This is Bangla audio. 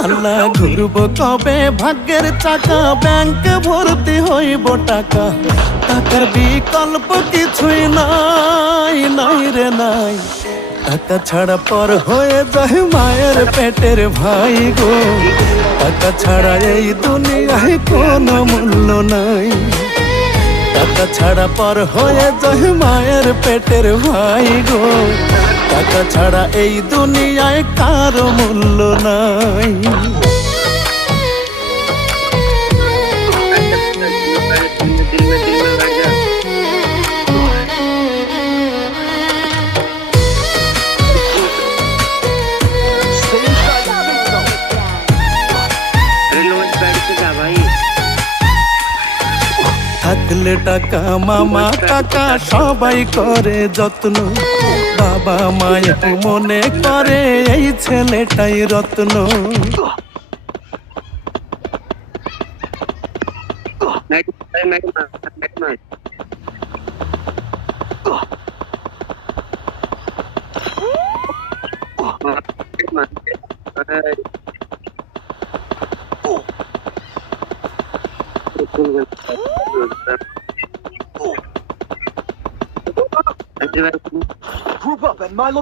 আল্লাহ ঘুরব কবে ভাগ্যের চাকা ব্যাংকে ভর্তি হইব টাকা টাকার বিকল্প কিছুই নাই নাই রে নাই টাকা ছাড়া পর হয়ে যায় মায়ের পেটের ভাই গো টাকা ছাড়া এই দুনিয়ায় কোনো মূল্য নাই টাকা ছাড়া পর হয়ে যায় মায়ের পেটের ভাই গো টাকা ছাড়া এই দুনিয়ায় কারো মূল্য নাই থাকলে টাকা মামা কাকা সবাই করে যত্ন বাবা মায়ের মনে করে এই ছেলেটাই রত্ন Group up and my